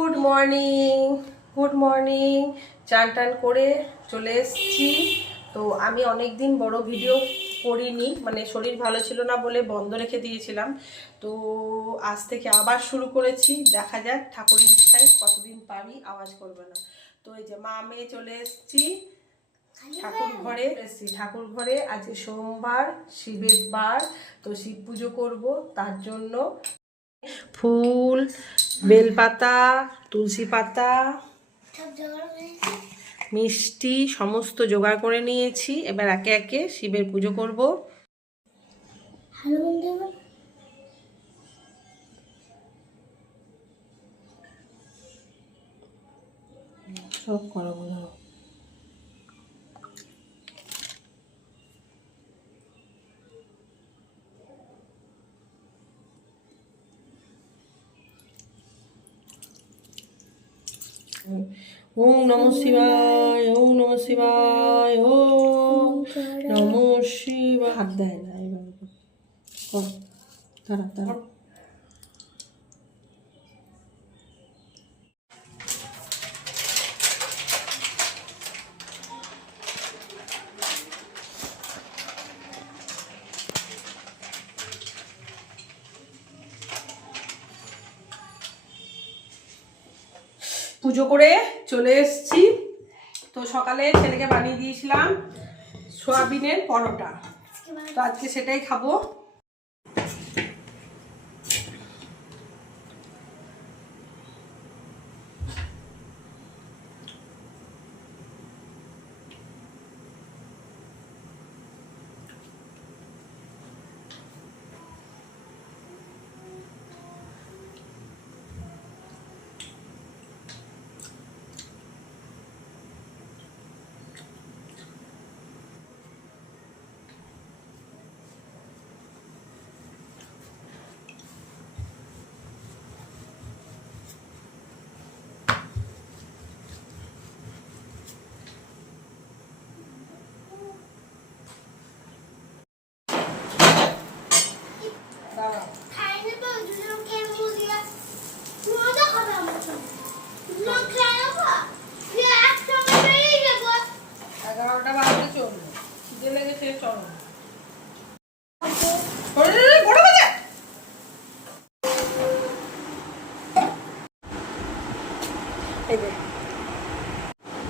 Good morning good morning. চান টান করে চলে এসেছি। তো আমি অনেক দিন বড় ভিডিও করিনি, মানে শরীর ভালো ছিল না বলে বন্ধ রেখে দিয়েছিলাম। তো আজ থেকে আবার শুরু করেছি, দেখা যাক ঠাকুরের ইচ্ছায় কতদিন পারি আওয়াজ করবে না। তো এই যে মা মেয়ে চলে এসেছি ঠাকুর ঘরে আজকে সোমবার, শিবের বার। তো শিব পুজো করব, তার জন্য ফুল, বেলপাতা, তুলসী পাতা, মিষ্টি সমস্ত জোগাড় করে নিয়েছি। এবার একে একে শিবের পুজো করব। সব করাবো না। ওম নমঃ শিবায়, ওম নমঃ শিবায়, ওম নমঃ শিবায়। হাত দেয় না এইভাবে কর, তারা তারা। পুজো করে চলে এসেছি। তো সকালে ছেলেকে বানিয়ে দিয়েছিলাম সোয়াবিনের পরোটা, তো আজকে সেটাই খাবো।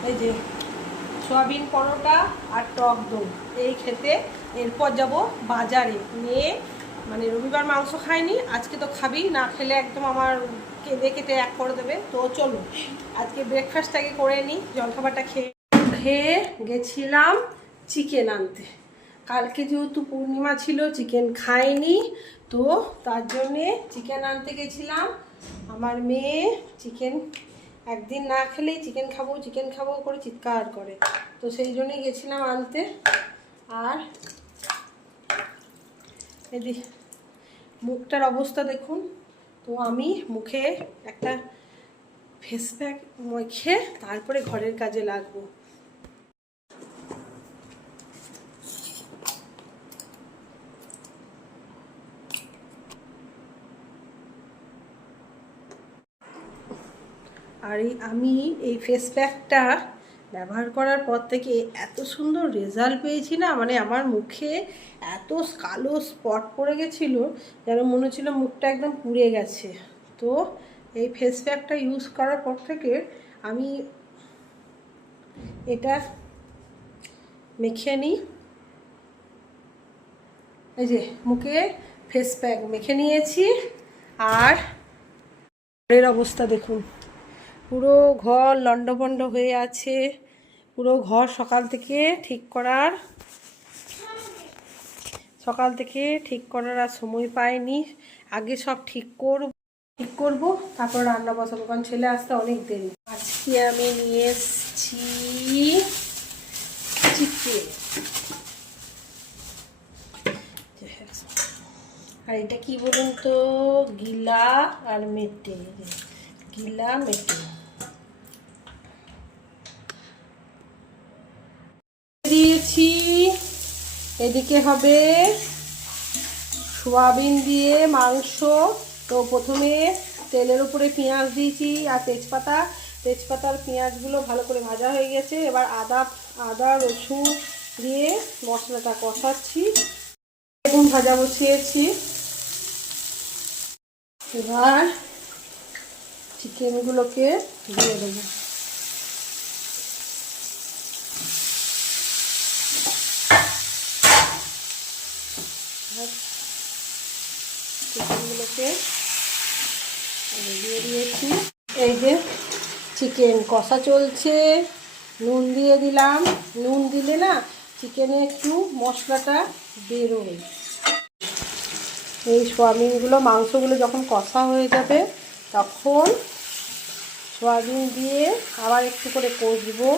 এই যে সোয়াবিন পরোটা আর টক দই এই খেতে। এরপর যাব বাজারে নিয়ে, মানে রবিবার মাংস খাইনি, আজকে তো খাবি না, খেলে একদম আমার কেঁদে কেটে এক করে দেবে। তো চলো আজকে ব্রেকফাস্টটাকে করে নিই, জলখাবারটা খেয়ে গেছিলাম চিকেন আনতে। কালকে যেহেতু পূর্ণিমা ছিল, চিকেন খাইনি, তো তার জন্যে চিকেন আনতে গেছিলাম। আমার মেয়ে চিকেন একদিন না খেলেই চিকেন খাবো চিকেন খাবো করে চিৎকার করে, তো সেই জন্যই গেছিলাম আনতে। আর এদি মুখটার অবস্থা দেখুন। তো আমি মুখে একটা ফেস প্যাক মেখে তারপরে ঘরের কাজে লাগবো। আর আমি এই ফেস প্যাকটা ব্যবহার করার পর থেকে এত সুন্দর রেজাল্ট পেয়েছি না, মানে আমার মুখে এত কালো স্পট পড়ে গেছিলো যেন মনে হচ্ছিল মুখটা একদম পুড়ে গেছে। তো এই ফেস প্যাকটা ইউজ করার পর থেকে আমি এটা মেখে নিই। এই যে মুখে ফেস প্যাক মেখে নিয়েছি। আর ঘরের অবস্থা দেখুন, পুরো ঘর লণ্ডভণ্ড হয়ে আছে। পুরো ঘর সকাল থেকে ঠিক করার আর সময় পাইনি। আগে সব ঠিক করব তারপর রান্না বসাবো, কারণ ছেলে আসতে অনেক দেরি। আজকে আমি নিয়ে এসেছি চিকেন। আর এটা কি বলুন তো, গিলা আর মেটে, গিলা মেটে দিয়েছি। এদিকে হবে সোয়াবিন দিয়ে মাংস। তো প্রথমে তেলের উপরে পেঁয়াজ দিয়েছি আর তেজপাতা, তেজপাতার পেঁয়াজগুলো ভালো করে ভাজা হয়ে গেছে। এবার আদা রসুন দিয়ে মশলাটা কষাচ্ছি। বেগুন ভাজা বসিয়েছি, এবার চিকেনগুলোকে দিয়ে দেবো। চিকেনগুলোকে দিয়ে দিয়েছি। এই যে চিকেন কষা চলছে, নুন দিয়ে দিলাম। নুন দিলে না চিকেনে একটু মশলাটা বেরোবে। এই সয়াবিনগুলো মাংসগুলো যখন কষা হয়ে যাবে তখন সয়াবিন দিয়ে আবার একটু করে কষবো।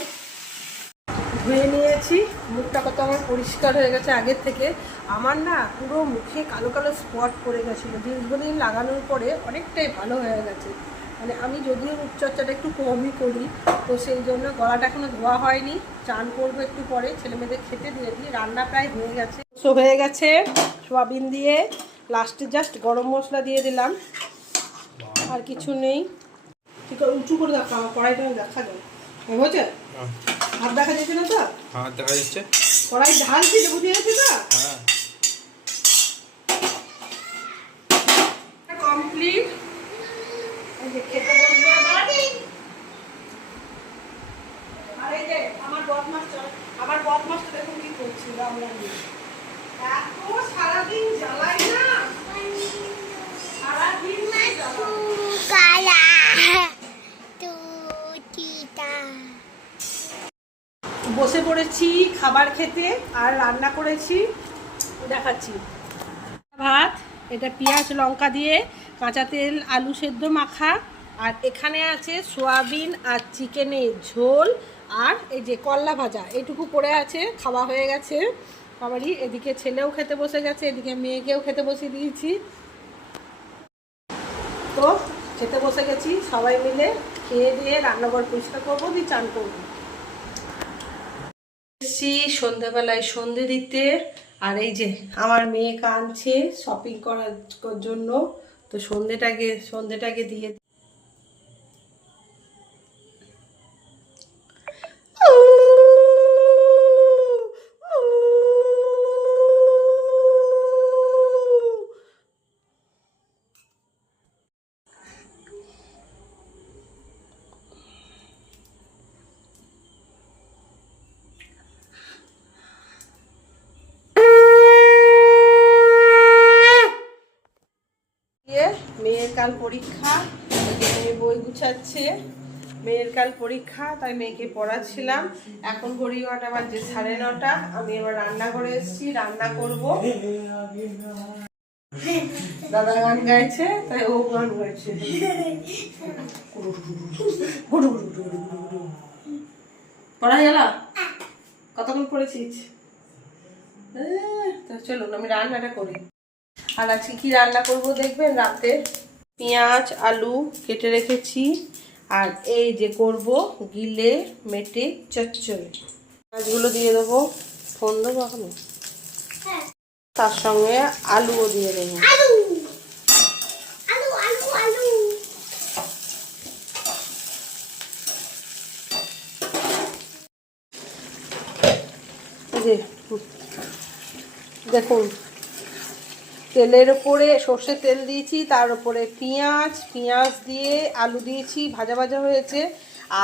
ধুয়ে নিয়েছি, মুখটা কত আমার পরিষ্কার হয়ে গেছে আগের থেকে। আমার না পুরো মুখে কালো কালো স্পট পড়ে গেছিলো, দীর্ঘদিন লাগানোর পরে অনেকটাই ভালো হয়ে গেছে। মানে আমি যদিও রূপচর্চাটা একটু কমই করি, তো সেই জন্য গলাটা এখনও ধোয়া হয়নি, চান করবো একটু পরে, ছেলেমেয়েদের খেতে দিয়ে দিই। রান্না প্রায় হয়ে গেছে, হয়ে গেছে সয়াবিন দিয়ে। লাস্টে জাস্ট গরম মশলা দিয়ে দিলাম, আর কিছু নেই। ঠিক আছে, উঁচু করে দেখা কড়াইটা দেখা যায়, বুঝছে? হাত দেখা যাচ্ছে না তো? হাত দেখা যাচ্ছে। কড়াই ঢালছি, বুঝে গেছে তো? হ্যাঁ, কমপ্লিট। এই যে খেতে বসবো এবার। আর এই যে আমার বদমাসটা দেখুন কি করছি। এত সারাদিন জ্বালাই না, সারাদিন বসে পড়েছি খাবার খেতে। আর রান্না করেছি দেখাচ্ছি। ভাত, এটা পেঁয়াজ লঙ্কা দিয়ে কাঁচা তেল আলু সেদ্ধ মাখা, আর এখানে আছে সয়াবিন আর চিকেনের ঝোল, আর এই যে করলা ভাজা। এইটুকু পড়ে আছে, খাওয়া হয়ে গেছে খাবারই। এদিকে ছেলেও খেতে বসে গেছে, এদিকে মেয়েকেও খেতে বসিয়ে দিয়েছি। তো খেতে বসে গেছি সবাই মিলে, খেয়ে দিয়ে রান্নাঘর পরিষ্কার করবো, দিয়ে চান করবো। এসছি সন্ধ্যাবেলায় সন্ধে দিতে। আর এই যে আমার মেয়ে কাঁদছে শপিং করার জন্য, তো সন্ধেটাকে দিয়ে মেয়ের কাল পরীক্ষা, মেয়ে বই গুছাচ্ছে। মেয়ের কাল পরীক্ষা, তাই মেয়েকে পড়াচ্ছিলাম। এখন ঘড়ি কাটা বাজে 9:30। আমি এবার রান্না করে এসেছি, রান্না করব। দাদা গান গাইছে, তাই ও গান গাইছে। পড়া গেল? কতক্ষণ পড়েছিস? চলুন আমি রান্নাটা করি। আর আজকে কি রান্না করব দেখবেন। রাতে পেঁয়াজ আলু কেটে রেখেছি, আর এই যে করব গিলে মেটে চচ্চড়ি। মাছগুলো দিয়ে দেবো, ফোন দেবো এখন, তার সঙ্গে আলুও দিয়ে দেবো। দেখুন, তেলের উপরে সর্ষের তেল দিয়েছি, তার উপরে পেঁয়াজ দিয়ে আলু দিয়েছি, ভাজা ভাজা হয়েছে।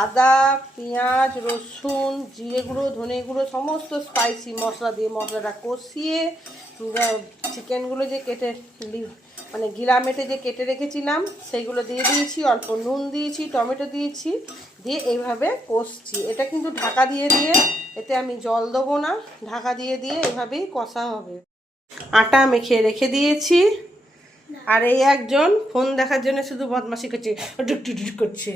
আদা পেঁয়াজ রসুন জিরে গুঁড়ো ধনে গুঁড়ো সমস্ত স্পাইসি মশলা দিয়ে মশলাটা কষিয়ে চিকেনগুলো যে কেটে মানে গিলা মেটে যে কেটে রেখেছিলাম সেইগুলো দিয়ে দিয়েছি, অল্প নুন দিয়েছি, টমেটো দিয়েছি, দিয়ে এইভাবে কষছি। এটা কিন্তু ঢাকা দিয়ে এতে আমি জল দেবো না, ঢাকা দিয়ে এভাবেই কষা হবে। আটা মেখে রেখে দিয়েছি। আর এই একজন ফোন দেখার জন্য শুধু বদমাশি করছে, ডুক করছে।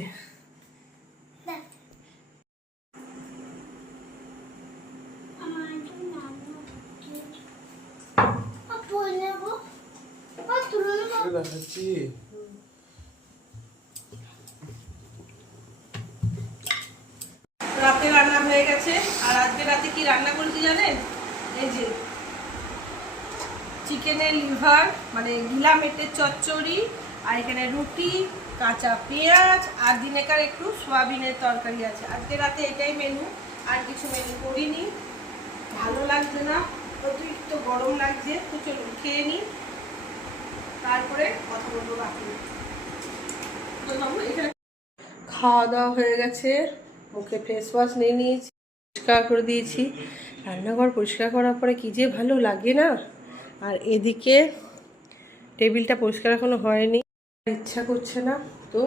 রাতে রান্না হয়ে গেছে। আর আজকে রাতে কি রান্না করেছি জানেন? এই যে চিকেনের লিভার, মানে গিলা মেটের চচ্চড়ি, আর এখানে রুটি, কাঁচা পেঁয়াজ আর দিনেকার একটু সয়াবিনের তরকারি আছে। আজকে রাতে এটাই মেনু, আর কিছু মেনু করিনি, ভালো লাগছে না, অতিরিক্ত গরম লাগছে। তো চলুন খেয়ে নিই, তারপরে কথা বলবো বাকি। খাওয়া দাওয়া হয়ে গেছে, মুখে ফেস ওয়াশ নিয়ে নিয়েছি, পরিষ্কার করে দিয়েছি। রান্নাঘর পরিষ্কার করার পরে কী যে ভালো লাগে না। আর এদিকে টেবিলটা পরিষ্কার এখনো হয়নি, ইচ্ছা করছে না। তো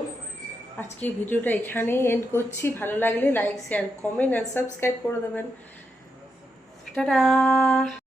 আজকে ভিডিওটা এখানেই এন্ড করছি। ভালো লাগলে লাইক, শেয়ার, কমেন্ট আর সাবস্ক্রাইব করে দেবেন। টাটা।